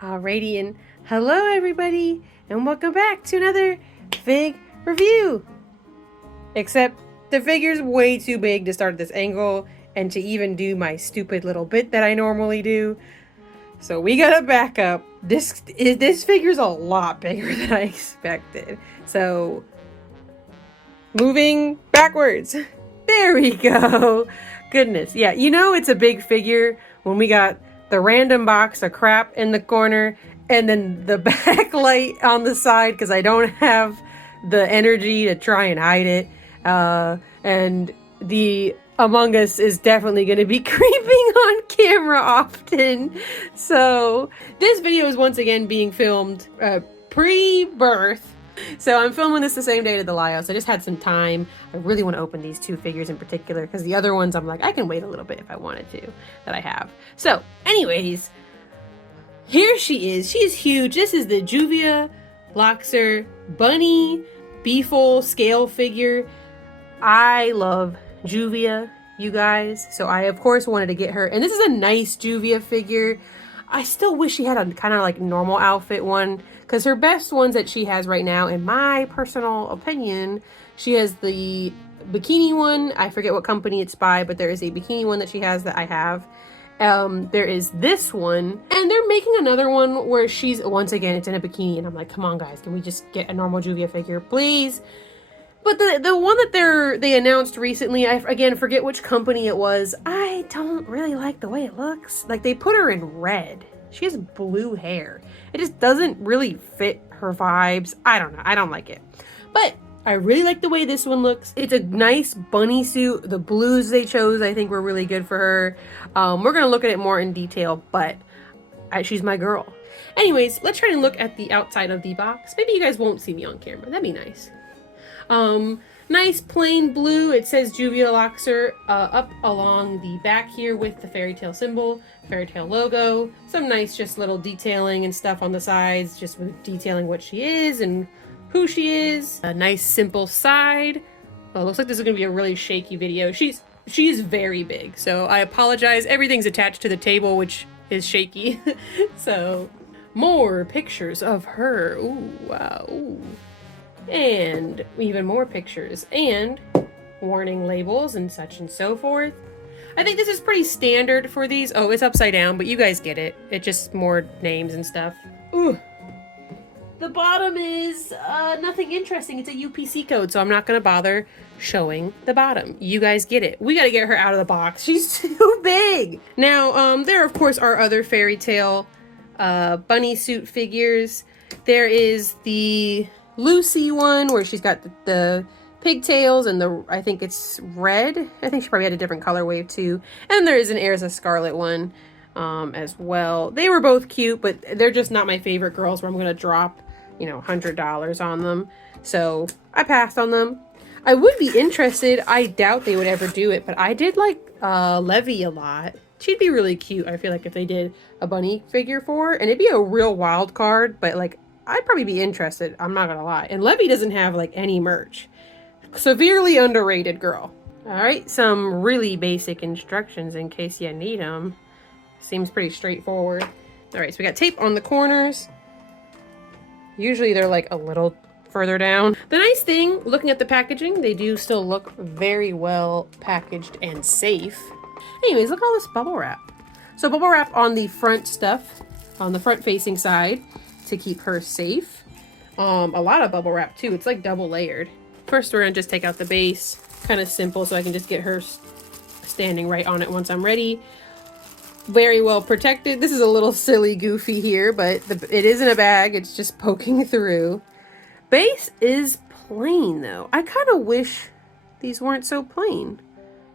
Alrighty, and hello everybody, and welcome back to another fig review. Except the figure's way too big to start at this angle and to even do my stupid little bit that I normally do. So we gotta back up. This figure's a lot bigger than I expected. So moving backwards. There we go. Goodness, yeah, you know it's a big figure when we got the random box of crap in the corner and then the backlight on the side because I don't have the energy to try and hide it. And the Among Us is definitely going to be creeping on camera often. So this video is once again being filmed pre-birth. So I'm filming this the same day to the Lios. I just had some time. I really want to open these two figures in particular because the other ones I'm like, I can wait a little bit if I wanted to, that I have. So anyways, here she is. She is huge. This is the Juvia Loxer Bunny Beefle scale figure. I love Juvia, you guys. So I, of course, wanted to get her. And this is a nice Juvia figure. I still wish she had a kind of like normal outfit one, because her best ones that she has right now, in my personal opinion, she has the bikini one. I forget what company it's by, but there is a bikini one that she has that I have. There is this one, and they're making another one where she's, once again, it's in a bikini, and I'm like, come on guys, can we just get a normal Juvia figure, please? But the one that they announced recently, I again forget which company it was. I don't really like the way it looks. Like, they put her in red. She has blue hair. It just doesn't really fit her vibes. I don't know. I don't like it. But I really like the way this one looks. It's a nice bunny suit. The blues they chose, I think, were really good for her. We're going to look at it more in detail, but she's my girl. Anyways, let's try and look at the outside of the box. Maybe you guys won't see me on camera. That'd be nice. Nice plain blue. It says Juvia Loxer up along the back here with the fairy tale symbol, fairy tale logo. Some nice just little detailing and stuff on the sides, just with detailing what she is and who she is. A nice simple side. Oh, looks like this is gonna be a really shaky video. She's very big, so I apologize. Everything's attached to the table, which is shaky. So more pictures of her. Ooh, wow. Ooh. And even more pictures and warning labels and such and so forth. I think this is pretty standard for these. Oh, it's upside down, but you guys get it. It's just more names and stuff. Ooh. The bottom is nothing interesting. It's a UPC code, so I'm not going to bother showing the bottom. You guys get it. We got to get her out of the box. She's too big. Now, there, of course, are other fairy tale bunny suit figures. There is the Lucy one where she's got the pigtails and I think it's red. I think she probably had a different color wave too. And there is an Erza Scarlet one as well. They were both cute, but they're just not my favorite girls where I'm going to drop, $100 on them. So I passed on them. I would be interested. I doubt they would ever do it, but I did like Levy a lot. She'd be really cute, I feel like, if they did a bunny figure for her. And it'd be a real wild card, but like, I'd probably be interested, I'm not gonna lie. And Levy doesn't have like any merch. Severely underrated girl. All right, some really basic instructions in case you need them. Seems pretty straightforward. All right, so we got tape on the corners. Usually they're like a little further down. The nice thing, looking at the packaging, they do still look very well packaged and safe. Anyways, look at all this bubble wrap. So bubble wrap on the front stuff, on the front facing side, to keep her safe. A lot of bubble wrap too. It's like double layered. First, we're gonna just take out the base. Kind of simple, so I can just get her standing right on it once I'm ready. Very well protected. This is a little silly goofy here, but it is in a bag. It's just poking through. Base is plain though. I kind of wish these weren't so plain.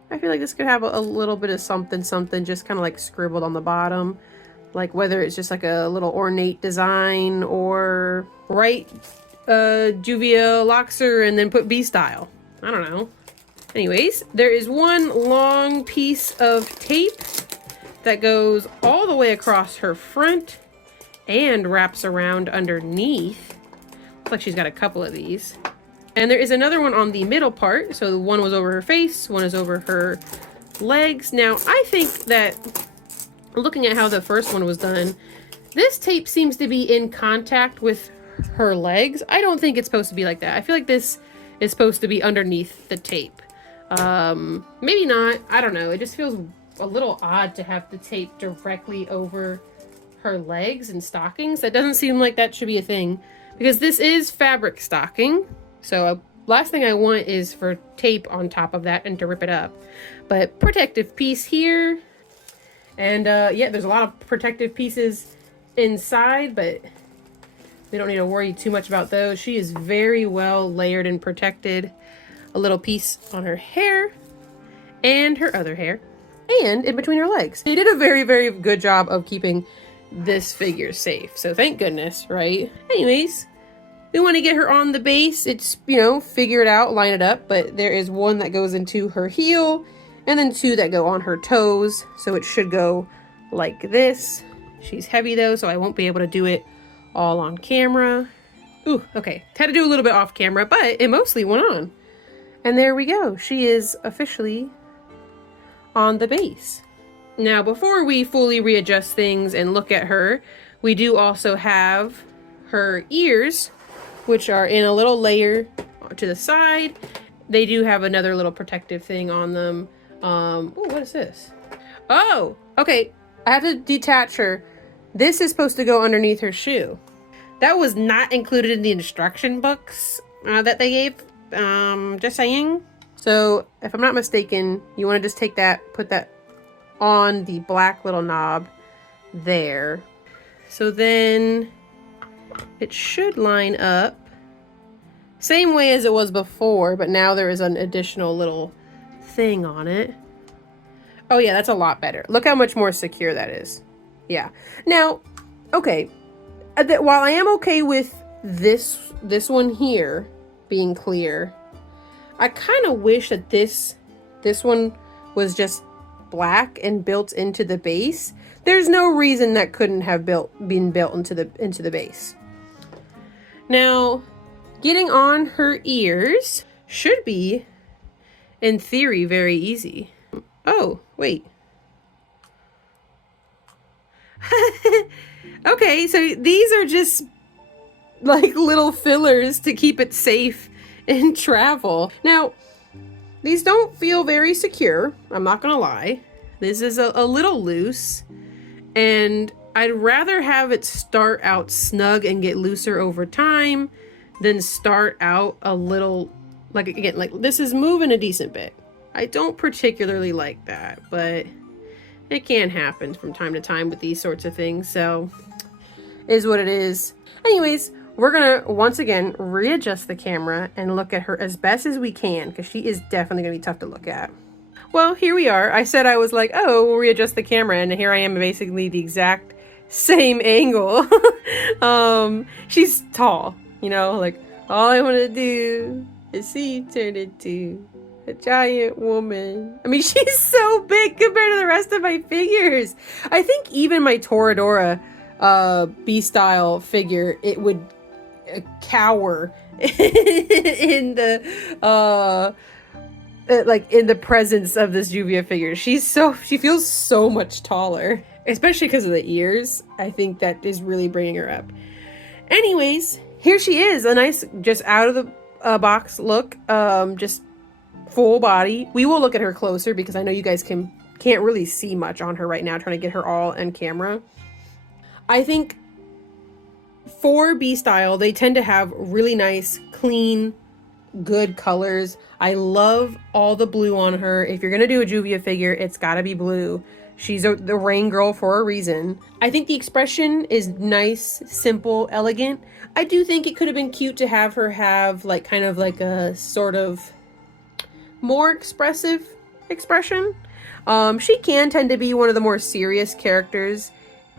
I feel like this could have a little bit of something just kind of like scribbled on the bottom. Like whether it's just like a little ornate design or write Juvia Loxer and then put B style. I don't know. Anyways, there is one long piece of tape that goes all the way across her front and wraps around underneath. Looks like she's got a couple of these. And there is another one on the middle part. So one was over her face, one is over her legs. Now, I think that looking at how the first one was done, This tape seems to be in contact with her legs. I don't think it's supposed to be like that. I feel like this is supposed to be underneath the tape. Maybe not. I don't know. It just feels a little odd to have the tape directly over her legs and stockings. That doesn't seem like that should be a thing, because this is fabric stocking. So last thing I want is for tape on top of that and to rip it up. But protective piece here. And yeah, there's a lot of protective pieces inside, but we don't need to worry too much about those. She is very well layered and protected. A little piece on her hair and her other hair and in between her legs. They did a very, very good job of keeping this figure safe. So thank goodness, right? Anyways, we want to get her on the base. It's, you know, figure it out, line it up, but there is one that goes into her heel and then two that go on her toes. So it should go like this. She's heavy though, so I won't be able to do it all on camera. Ooh, okay. Had to do a little bit off camera, but it mostly went on. And there we go. She is officially on the base. Now, before we fully readjust things and look at her, we do also have her ears, which are in a little layer to the side. They do have another little protective thing on them. Oh, what is this? Oh, okay. I have to detach her. This is supposed to go underneath her shoe. That was not included in the instruction books that they gave. Just saying. So if I'm not mistaken, you want to just take that, put that on the black little knob there. So then it should line up same way as it was before, but now there is an additional little thing on it. Oh yeah, that's a lot better. Look how much more secure that is. Yeah. Now, okay. While I am okay with this one here being clear, I kind of wish that this one was just black and built into the base. There's no reason that couldn't have been built into the base. Now, getting on her ears should be, in theory, very easy. Oh, wait. Okay, so these are just like little fillers to keep it safe in travel. Now, these don't feel very secure, I'm not gonna lie. This is a little loose, and I'd rather have it start out snug and get looser over time than start out a little, like, again, like this is moving a decent bit. I don't particularly like that, but it can happen from time to time with these sorts of things, so is what it is. Anyways, we're gonna once again readjust the camera and look at her as best as we can, because she is definitely gonna be tough to look at. Well, here we are. I said I was like, oh, we'll readjust the camera, and here I am, basically the exact same angle. She's tall, you know, like all I want to do is see you turn into a giant woman. I mean, she's so big compared to the rest of my figures. I think even my Toradora B-style figure, it would cower in the like in the presence of this Juvia figure. She feels so much taller, especially because of the ears. I think that is really bringing her up. Anyways, here she is, a nice just out of the box look, just full body. We will look at her closer because I know you guys can't really see much on her right now, trying to get her all on camera. I think for B-style, they tend to have really nice, clean, good colors. I love all the blue on her. If you're gonna do a Juvia figure, it's gotta be blue. She's the rain girl for a reason. I think the expression is nice, simple, elegant. I do think it could have been cute to have her have like kind of like a sort of more expressive expression. She can tend to be one of the more serious characters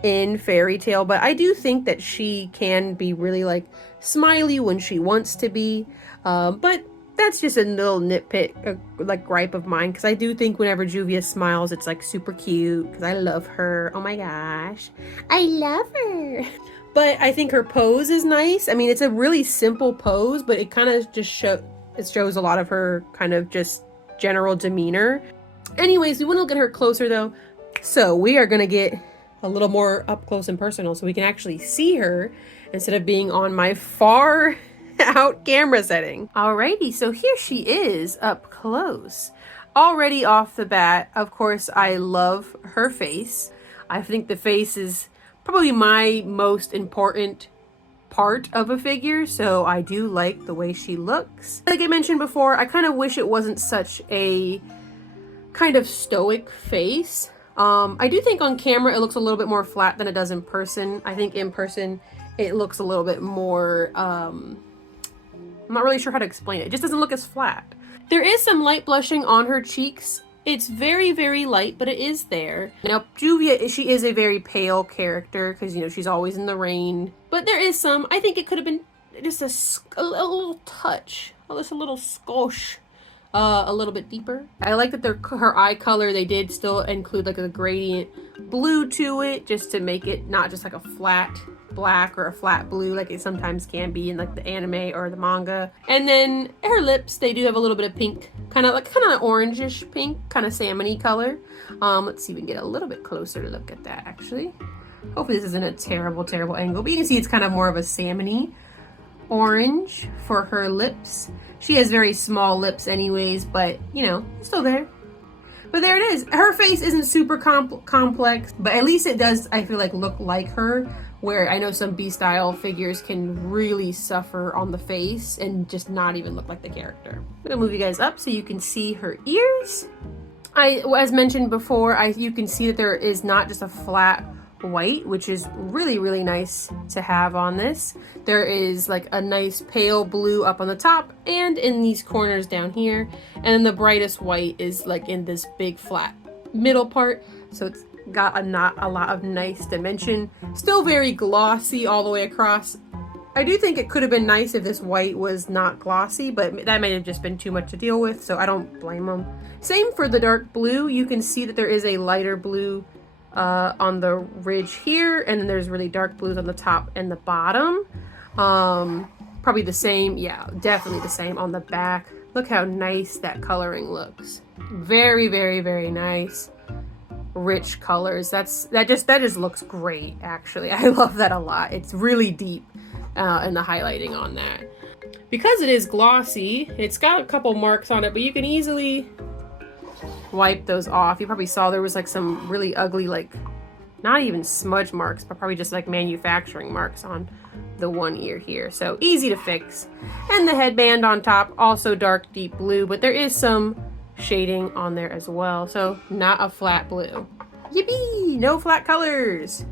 in fairy tale, but I do think that she can be really like smiley when she wants to be, but that's just a little nitpick, like gripe of mine, because I do think whenever Juvia smiles, it's like super cute, because I love her. Oh my gosh, I love her. But I think her pose is nice. I mean, it's a really simple pose, but it kind of just shows a lot of her kind of just general demeanor. Anyways, we want to look at her closer though, so we are gonna get a little more up close and personal so we can actually see her instead of being on my far out camera setting. Alrighty, so here she is up close. Already off the bat, of course, I love her face. I think the face is probably my most important part of a figure, so I do like the way she looks. Like I mentioned before, I kind of wish it wasn't such a kind of stoic face. I do think on camera it looks a little bit more flat than it does in person. I think in person it looks a little bit more, I'm not really sure how to explain it. It just doesn't look as flat. There is some light blushing on her cheeks. It's very, very light, but it is there. Now, Juvia, she is a very pale character because, you know, she's always in the rain. But there is some, I think it could have been just a little touch, just a little skosh, a little bit deeper. I like that her eye color, they did still include like a gradient blue to it, just to make it not just like a flat black or a flat blue like it sometimes can be in like the anime or the manga. And then her lips, they do have a little bit of pink, kind of orangish pink, kind of salmony color. Let's see if we can get a little bit closer to look at that actually. Hopefully this isn't a terrible angle, but you can see it's kind of more of a salmony orange for her lips. She has very small lips anyways, but you know, it's still there. But there it is. Her face isn't super complex, but at least it does, I feel like, look like her, where I know some B-style figures can really suffer on the face and just not even look like the character. I'm gonna move you guys up so you can see her ears. As mentioned before, you can see that there is not just a flat white, which is really, really nice to have on this. There is like a nice pale blue up on the top and in these corners down here. And then the brightest white is like in this big flat middle part. So it's got a lot of nice dimension. Still very glossy all the way across. I do think it could have been nice if this white was not glossy, but that may have just been too much to deal with, so I don't blame them. Same for the dark blue. You can see that there is a lighter blue on the ridge here, and then there's really dark blues on the top and the bottom. Probably the same, yeah, definitely the same on the back. Look how nice that coloring looks. Very, very, very nice. Rich colors. That just looks great, actually. I love that a lot. It's really deep in the highlighting on that. Because it is glossy, it's got a couple marks on it, but you can easily wipe those off. You probably saw there was like some really ugly, like not even smudge marks, but probably just like manufacturing marks on the one ear here. So easy to fix. And the headband on top, also dark deep blue, but there is some shading on there as well. So not a flat blue. Yippee! No flat colors.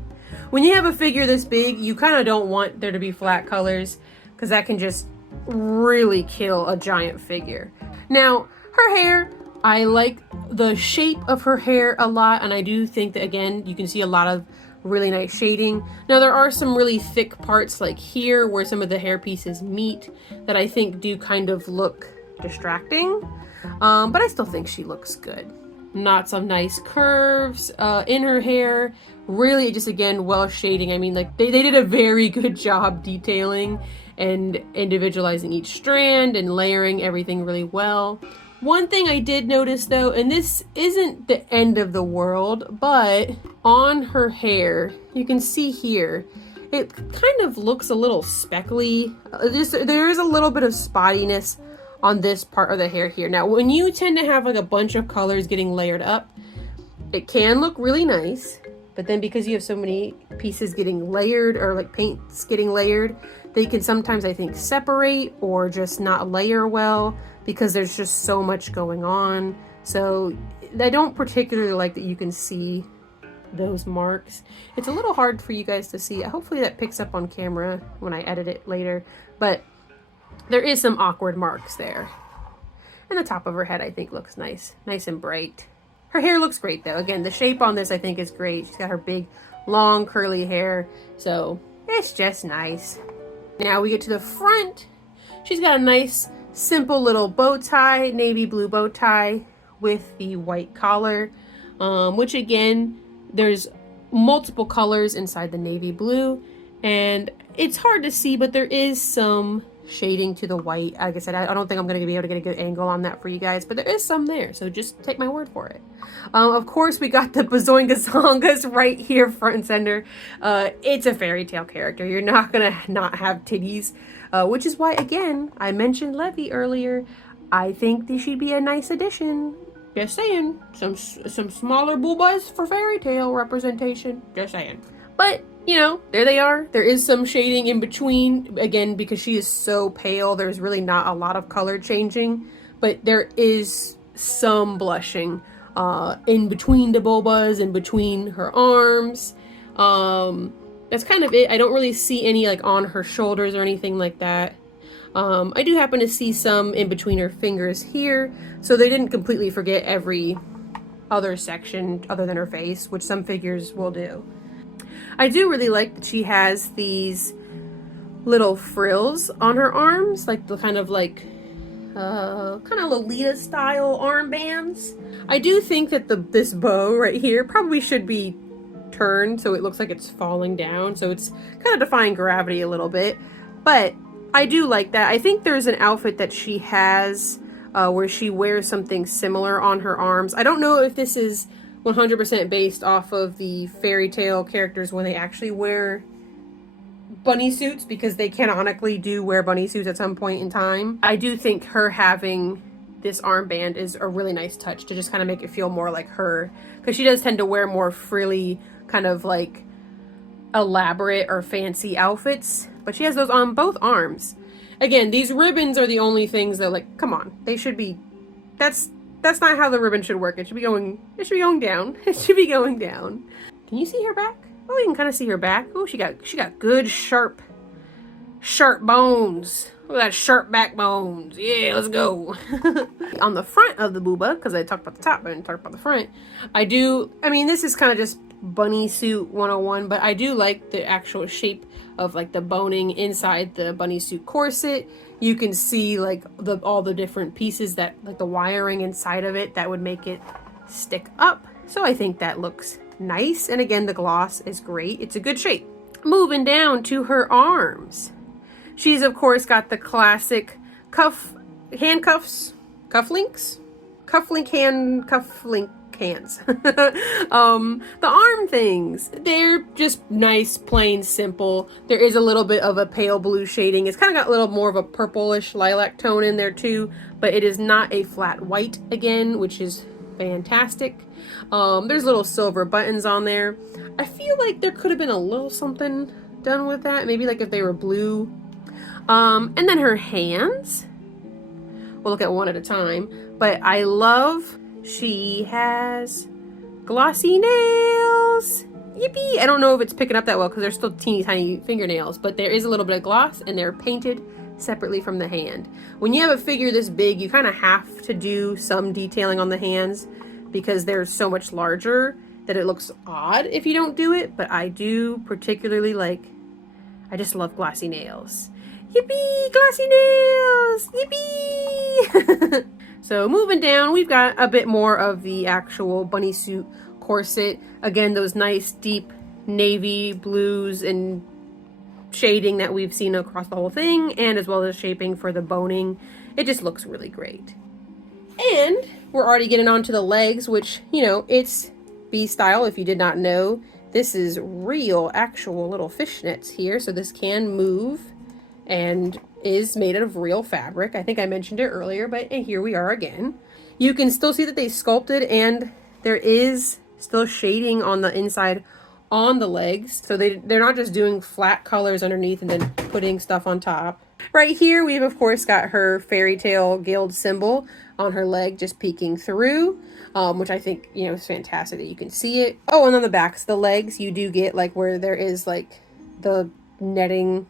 When you have a figure this big, you kind of don't want there to be flat colors because that can just really kill a giant figure. Now, her hair, I like the shape of her hair a lot, and I do think that, again, you can see a lot of really nice shading. Now, there are some really thick parts like here where some of the hair pieces meet that I think do kind of look distracting, but I still think she looks good. Not some nice curves in her hair. Really just, again, well shading. I mean, like they did a very good job detailing and individualizing each strand and layering everything really well. One thing I did notice though, and this isn't the end of the world, but on her hair, you can see here, it kind of looks a little speckly. There is a little bit of spottiness on this part of the hair here. Now, when you tend to have like a bunch of colors getting layered up, it can look really nice, but then because you have so many pieces getting layered or like paints getting layered, they can sometimes, I think, separate or just not layer well because there's just so much going on. So I don't particularly like that you can see those marks. It's a little hard for you guys to see. Hopefully that picks up on camera when I edit it later, but there is some awkward marks there. And the top of her head, I think, looks nice and bright. Her hair looks great though. Again, the shape on this I think is great. She's got her big, long, curly hair, so it's just nice. Now we get to the front. She's got a nice, simple little bow tie, navy blue bow tie with the white collar, which again, there's multiple colors inside the navy blue, and it's hard to see, but there is some shading to the white. Like I said, I don't think I'm going to be able to get a good angle on that for you guys, but there is some there, so just take my word for it. Of course, we got the Bazoinga Zongas right here, front and center. It's a fairy tale character. You're not going to not have titties, which is why, again, I mentioned Levy earlier. I think this should be a nice addition. Just saying. Some smaller boobas for fairy tale representation. Just saying. But, you know, there they are. There is some shading in between. Again, because she is so pale, there's really not a lot of color changing. But there is some blushing in between the bobas, in between her arms. That's kind of it. I don't really see any like on her shoulders or anything like that. I do happen to see some in between her fingers here, so they didn't completely forget every other section other than her face, which some figures will do. I do really like that she has these little frills on her arms, like the kind of Lolita style armbands. I do think that this bow right here probably should be turned so it looks like it's falling down, so it's kind of defying gravity a little bit, but I do like that. I think there's an outfit that she has where she wears something similar on her arms. I don't know if this is 100% based off of the fairy tale characters when they actually wear bunny suits, because they canonically do wear bunny suits at some point in time. I do think her having this armband is a really nice touch to just kind of make it feel more like her, because she does tend to wear more frilly, kind of like elaborate or fancy outfits, but she has those on both arms. Again, these ribbons are the only things that, like, come on, they should be, that's not how the ribbon should work. It should be going down. It should be going down. Can you see her back? Oh, you can kind of see her back. Oh, she got good sharp bones. Look at that sharp backbones. Yeah, let's go. On the front of the booba, because I talked about the top, but I didn't talk about the front. I mean, this is kind of just bunny suit 101, but I do like the actual shape of like the boning inside the bunny suit corset. You can see like all the different pieces that, like the wiring inside of it that would make it stick up. So I think that looks nice. And again, the gloss is great. It's a good shape. Moving down to her arms. She's of course got the classic cufflinks, hands. The arm things, they're just nice, plain, simple. There is a little bit of a pale blue shading. It's kind of got a little more of a purplish lilac tone in there too, but it is not a flat white again, which is fantastic. There's little silver buttons on there. I feel like there could have been a little something done with that, maybe like if they were blue. And then her hands, we'll look at one at a time, but I love, she has glossy nails. Yippee! I don't know if it's picking up that well because they're still teeny tiny fingernails, but there is a little bit of gloss and they're painted separately from the hand. When you have a figure this big, you kind of have to do some detailing on the hands because they're so much larger that it looks odd if you don't do it, but I do particularly like, I just love glossy nails. Yippee! Glossy nails! Yippee! So moving down, we've got a bit more of the actual bunny suit corset. Again, those nice deep navy blues and shading that we've seen across the whole thing, and as well as shaping for the boning. It just looks really great. And we're already getting on to the legs, which, you know, it's B style if you did not know. This is real, actual little fishnets here, so this can move and is made out of real fabric. I think I mentioned it earlier, but here we are again. You can still see that they sculpted, and there is still shading on the inside on the legs, so they're not just doing flat colors underneath and then putting stuff on top. Right here we've of course got her fairy tale guild symbol on her leg just peeking through, which I think, you know, is fantastic that you can see it. Oh, and on the backs of the legs you do get like where there is like the netting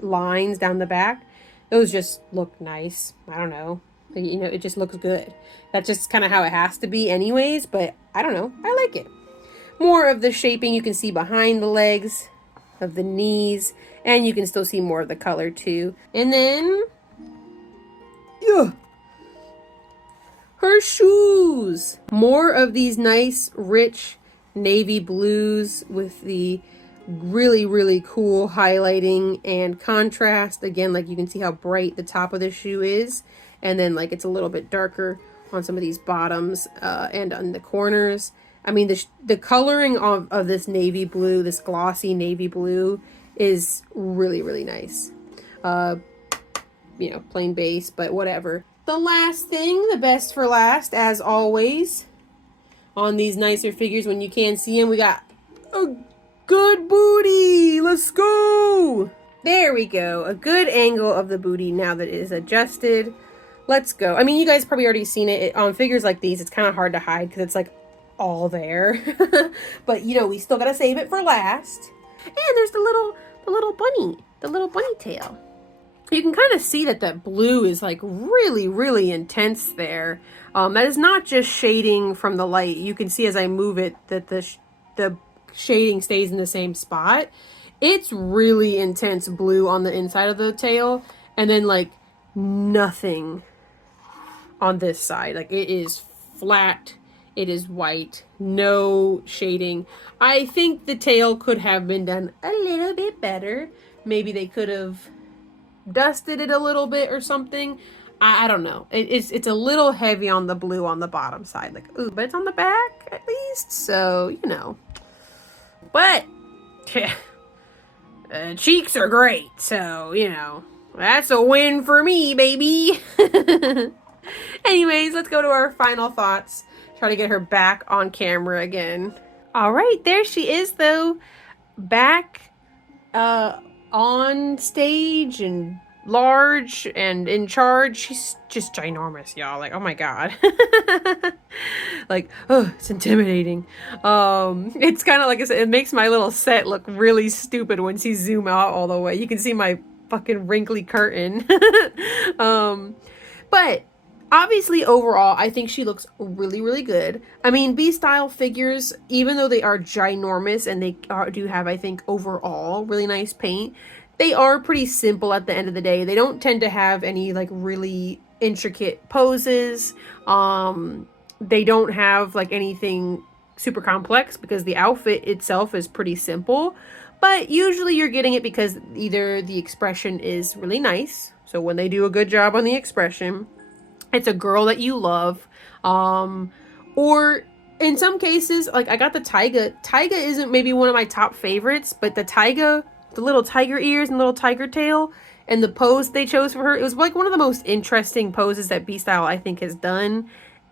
lines down the back. Those just look nice. I don't know, you know, it just looks good. That's just kind of how it has to be anyways, but I don't know, I like it. More of the shaping you can see behind the legs, of the knees, and you can still see more of the color too. And then her shoes. More of these nice rich navy blues with the really, really cool highlighting and contrast. Again, like you can see how bright the top of the shoe is, and then like it's a little bit darker on some of these bottoms and on the corners. I mean, the coloring of this navy blue, this glossy navy blue, is really, really nice. You know, plain base, but whatever. The last thing, the best for last, as always, on these nicer figures when you can't see them, we got a good booty. Let's go. There we go. A good angle of the booty now that it is adjusted. Let's go. I mean, you guys probably already seen it. On figures like these, it's kind of hard to hide because it's like all there. But you know, we still gotta save it for last. And there's the little bunny tail. You can kind of see that that blue is like really, really intense there. That is not just shading from the light. You can see as I move it that the shading stays in the same spot. It's really intense blue on the inside of the tail, and then like nothing on this side. Like it is flat. It is white. No shading. I think the tail could have been done a little bit better. Maybe they could have dusted it a little bit or something. I don't know. It's a little heavy on the blue on the bottom side. Like, ooh, but it's on the back at least. So, you know. But, cheeks are great. So, you know, that's a win for me, baby. Anyways, let's go to our final thoughts. Try to get her back on camera again. All right, there she is, though. Back on stage and large and in charge. She's just ginormous, y'all. Like, oh my god. Like, oh, it's intimidating. It's kind of like I said, it makes my little set look really stupid once you zoom out all the way. You can see my fucking wrinkly curtain. But obviously, overall, I think she looks really, really good. I mean, B-style figures, even though they are ginormous and they do have, I think, overall really nice paint, they are pretty simple at the end of the day. They don't tend to have any, like, really intricate poses. They don't have, like, anything super complex because the outfit itself is pretty simple. But usually you're getting it because either the expression is really nice, so when they do a good job on the expression, it's a girl that you love, or in some cases, like I got the Taiga. Taiga isn't maybe one of my top favorites, but the Taiga, the little tiger ears and little tiger tail, and the pose they chose for her, it was like one of the most interesting poses that B-Style I think has done.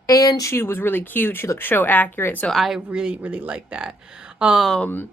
And she was really cute. She looked show accurate, so I really, really like that. And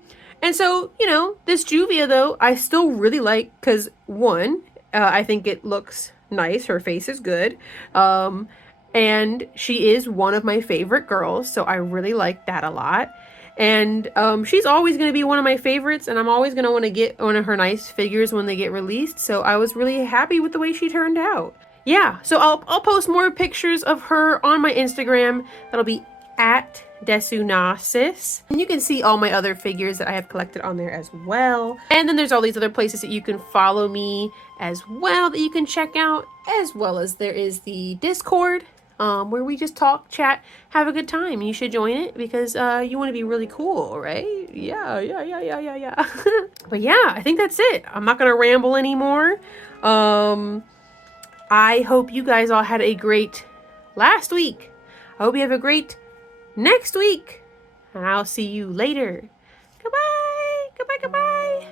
so, you know, this Juvia, though, I still really like because, one, I think it looks nice. Her face is good. And she is one of my favorite girls, so I really like that a lot. And she's always going to be one of my favorites, and I'm always going to want to get one of her nice figures when they get released, so I was really happy with the way she turned out. Yeah, so I'll post more pictures of her on my Instagram. That'll be at Desunasis. And you can see all my other figures that I have collected on there as well. And then there's all these other places that you can follow me as well that you can check out, as well as there is the Discord where we just talk, chat, have a good time. You should join it because you want to be really cool, right? Yeah. But yeah, I think that's it. I'm not going to ramble anymore. I hope you guys all had a great last week. I hope you have a great next week. And I'll see you later. Goodbye. Goodbye. Goodbye.